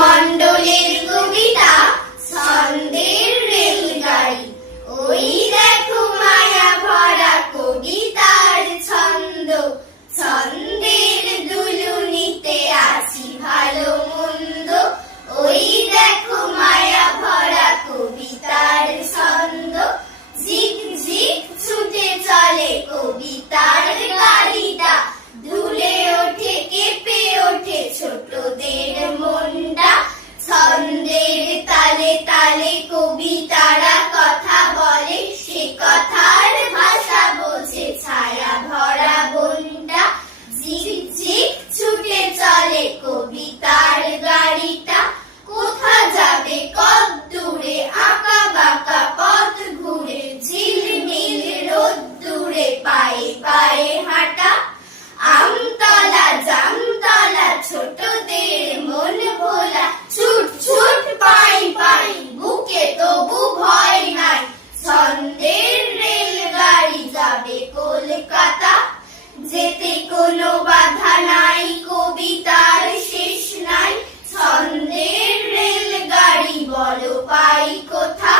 মণ্ডলের কবিতা ছন্দের রেলগাড়ি। ওই দেখো মায়া ভরা কবিতার ছন্দ, ছন্দের দুলুনিতে আছি ভালো মন্দ। ওই দেখো মায়া ভরা কবিতার ছন্দ, ঝিক ঝিক ছুটে চলে কবিতার গাড়িটা, দুলে ওঠে কেঁপে ওঠে ছোটদের মনটা। ছন্দের তালে তালে কবিতারা কথা বলে, সে কথার ভাষা বোঝে ছায়া ভরা বনটা। ঝিক ঝিক ছুটে চলে কবিতার গাড়িটা, কোথা যাবে কত দূরে আঁকা বাঁকা পথ ঘুরে, ঝিলমিল রোদ দূরে পায়ে পায়ে হাঁটা। আমতলা জামতলা ছোটদের মন ভোলা, ছুট ছুট পাই পাই বুকে তবু ভয় নাই। ছন্দের রেলগাড়ি যাবে কলকাতা, যেতে কোনো বাধা নাই কবিতার শেষ নাই। ছন্দের রেলগাড়ি বলো পাই কোথা,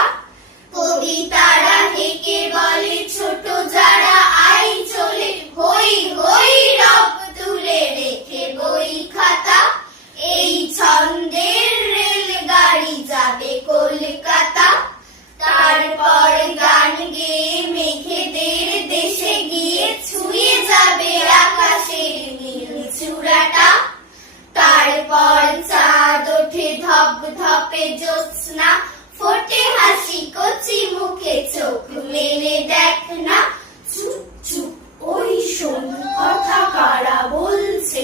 কবিতারা হেঁকে বলে ছোট যারা আই চলে, হই হই রব তুলে রেখে বই খাতা। এই ছন্দের রেলগাড়ি যাবে কলকাতা। তারপর গান গেয়ে মেঘেদের দেশে গিয়ে ছুঁয়ে যাবে আকাশের নীল চূড়াটা। তারপর চাঁদ ওঠে ধপ ধপে জ্যোৎস্না, ফোটে হাসি কচি মুখে চোখ মেলে দেখ না। চুপ চুপ ওই শোন কথা কারা বলছে,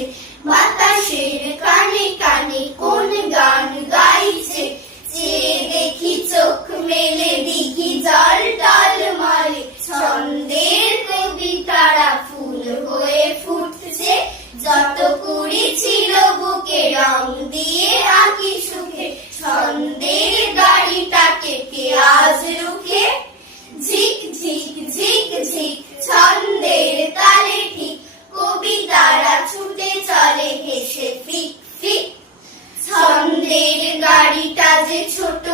বাতাসের কানে কানে কোন গান গাইছে। চেয়ে দেখি চোখ মেলে দিঘি জল টলমলে, ছন্দের কবিতারা ফুল হয়ে ফুটছে। যত কুড়ি ছিল বুকে রং দিয়ে আঁকি সুখে, ছন্দের গাড়িটাকে কে আজ রুখে। ঝিক ঝিক ঝিক ঝিক ছন্দের তালে ঠিক, কবিতারা ছুটে চলে হেসে ফিক ফিক। ছন্দের গাড়িটা যে ছোট